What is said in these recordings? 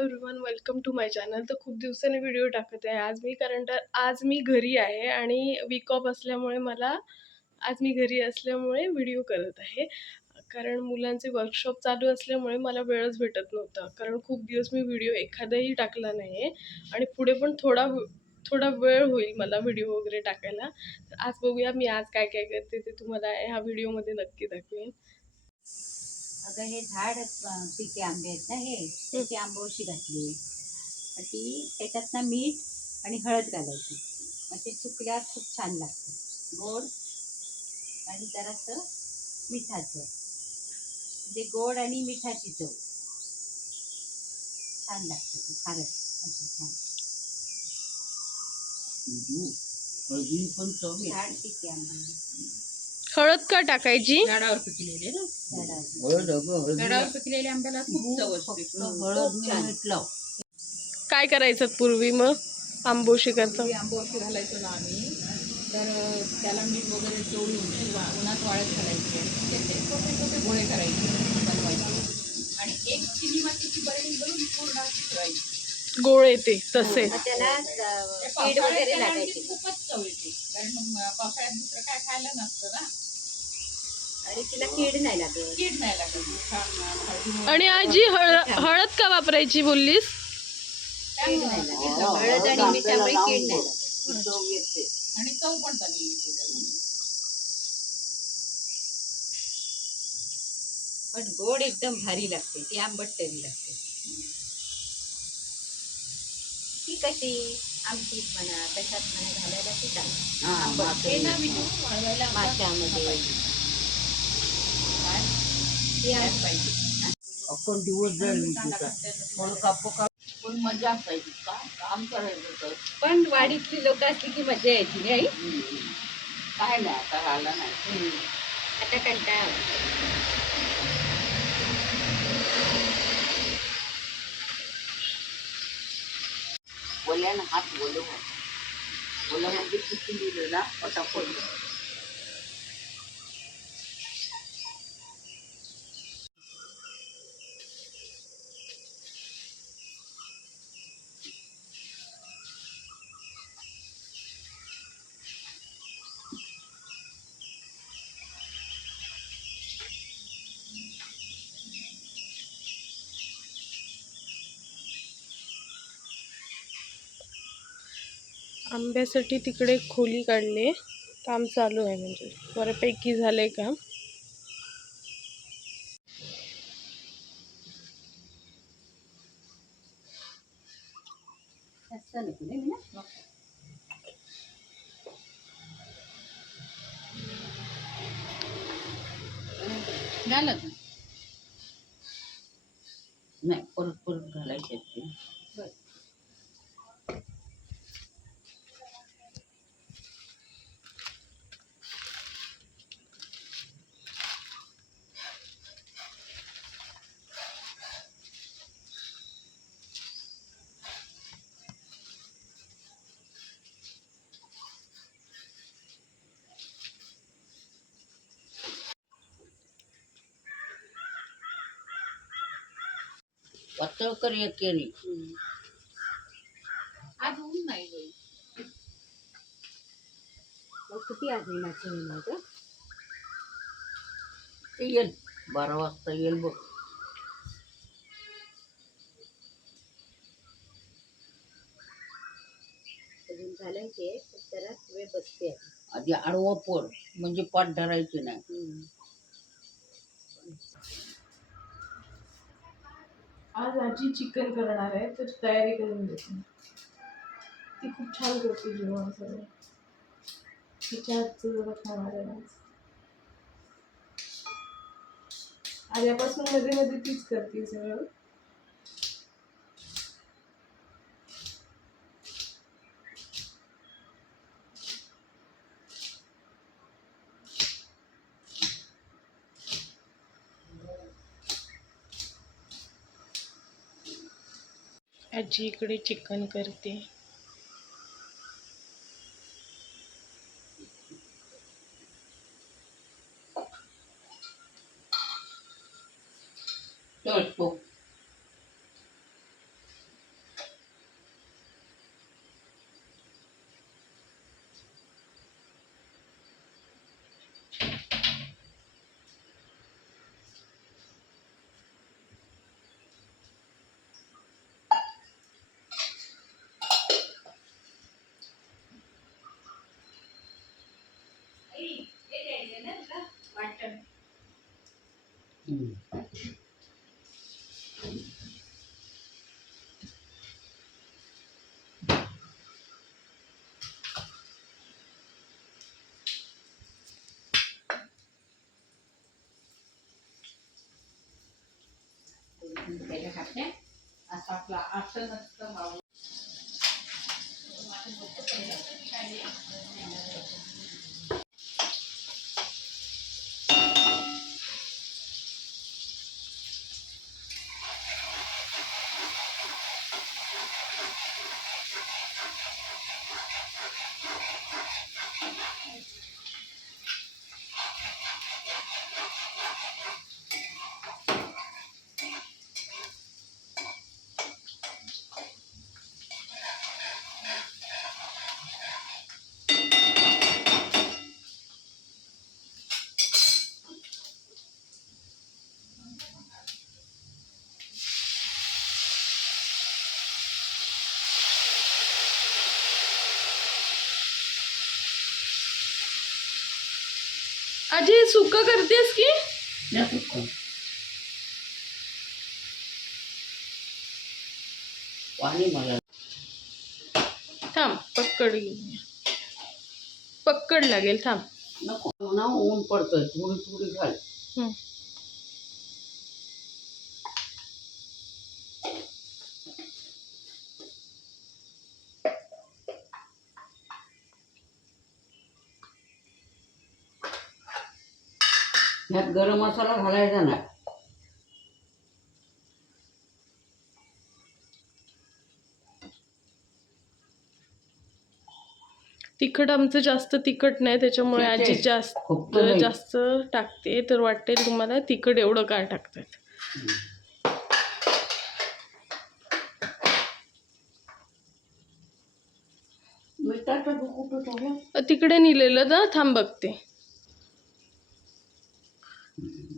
Everyone welcome to my channel तर खूप दिवसाने व्हिडिओ टाकत आहे. आज मी कारण तर आज मी घरी आहे आणि वीक ऑफ असल्यामुळे मला आज मी घरी असल्यामुळे व्हिडिओ करत आहे. कारण मुलांचे वर्कशॉप चालू असल्यामुळे मला वेळच भेटत नव्हता. कारण खूप दिवस मी व्हिडिओ एखादाही टाकला नाही आहे आणि पुढे पण थोडा थोडा वेळ होईल मला व्हिडिओ वगैरे टाकायला. तर आज बघूया मी आज काय काय करते ते तुम्हाला ह्या व्हिडिओमध्ये नक्की दाखवेन. अगं हे झाड पिके आंबे आहेत ना हे त्याची आंबोशी घातली. ती त्याच्यात ना मीठ आणि हळद घालायची. मग ते सुकल्यावर खूप छान लागतं. गोड आणि जरासं मिठाचं. म्हणजे गोड आणि मिठाची चव. छान लागतं ते खारट. असं छान. पण चव. झाड पिके आंबे. हळद का टाकायची? झाडावर पिकलेले ना. झाडावर हळद अगं हळद झाडावर पिकलेल्या आंब्याला खूप चव असते. फक्त हळद खूप छान. मीठ लाव काय करायचं पूर्वी मग? आंबोशी करता पूर्वी आंबोशी घालायचो ना आम्ही. तर अं, त्याला मीठ वगैरे चोळून किंवा उन्हात वाळत घालायचे. त्याचे छोटे छोटे गोळे करायचे बनवायचे. आणि एक चिनी मातीची बरणी भरून पूर्ण अशी ठेवायची गोळ येते तसे. मग त्याला अं, ते कीड पावसाळ्यात वगैरे त्याला आणखी लागायची खूपच चव येते. कारण मग पावसाळ्यात दुसरं काय खायला नसतं ना. आणि तिला कीड नाही लागत. कीड नाही लागत. छान अं, हळदीमुळे आणि आजी हळ हळद का वापरायची बोललीस? कीड नाही लागत. हळद आणि मिठामुळे कीड नाही लागत. चव येते आणि चव पण चांगली येते त्याला. पण गोड एकदम भारी लागते. ती आंबट तरी लागते. ती कशी आमटीत म्हणा कशात म्हणा घालायला ती चांगली. माशामध्ये? ती. पाहिजे. अख्खा दिवस जाईल त्याचं. पण कापू का पण मजा असायची का? काम करायचं तर पण वाडीतली लोक असली की मजा यायची नाही काय नाही आता राहिला नाही. आता कंटाळा आला. ओल्यानं हात बोलव ओल्यामध्ये किती दिलं ना पटापट आंब्यासाठी तिकडे खोली काढले. काम चालू आहे म्हणजे. बऱ्यापैकी काम. झालं नाही, परत परत घालायचे पातळ कर एकेरी आज ऊन नाही गं. मग किती आज माझं ते येईल. बारा वाजता येईल बघ. अजून घालायचे पण जरा वेळ बसते आधी आडवं पोर म्हणजे पाठ धरायचे नाही. आज आजी चिकन करणार आहे तर तयारी करून देते. ती खूप छान करते जेवण सगळं. तिच्या हातचं जरा खाणार आहे आज. आल्यापासून मध्ये मध्ये तीच करते सगळं. आजी इकडे चिकन करते. आपलं असं नसतं अजय सुक करतेस की? पाणी मला थांब पक्कड. पक्कड लागेल थांब. नको ना ऊन पडतंय थोडी थोडी घाल गरम मसाला घालायचा नाही तिखट आमचं जास्त तिखट नाही त्याच्यामुळे. आजी जास्त. जास्त टाकते. तर वाटेल तुम्हाला तिखट एवढं काय टाकतात? तिकडे नेलेलं ना थांब बघते.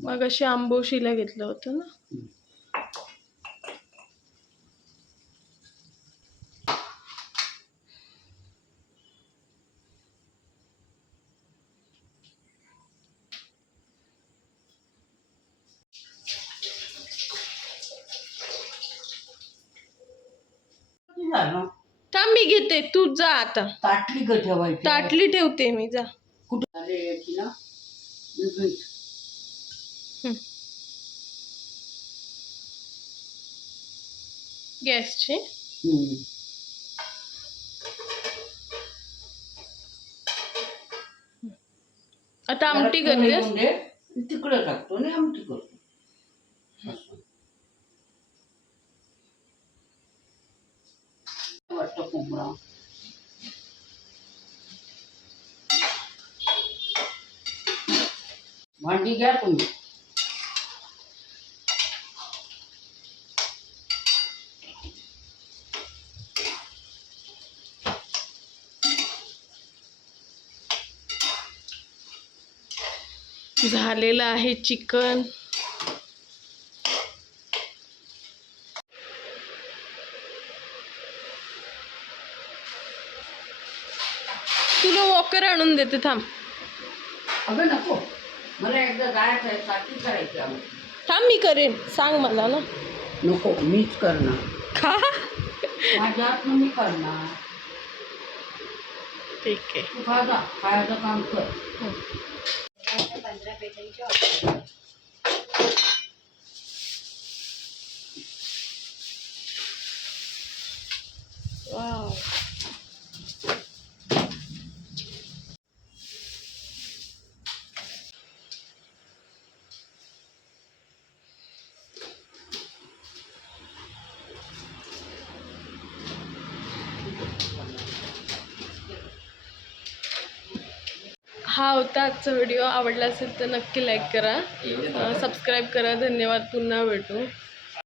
मग अशी आंबोशीला घेतलं होतं ना. थांब मी घेते. तू जा आता. ताटली का ठेवायची. ताटली ठेवते मी जा. कुठं झाले याची ना. गॅसची. आता आमटी घेऊन दे, तिकडं टाकतो आणि आमटी करतो. वाटतं कोंबडा? भांडी घ्या तुम्ही. झालेलं आहे चिकन. तुला वॉकर आणून देते थांब. अगं नको. मला एकदा जायचं आहे साठी करायची थांब मी करेन. सांग मला ना. नको मीच करणार. माझ्या हातनं मी करणार. ठीक आहे. तू खाजा खायचं काम कर. પંદર પેટલી છો વાવ हा होता आजचा व्हिडिओ आवडला असेल तर नक्की लाईक करा. सबस्क्राईब करा. धन्यवाद. पुन्हा भेटू.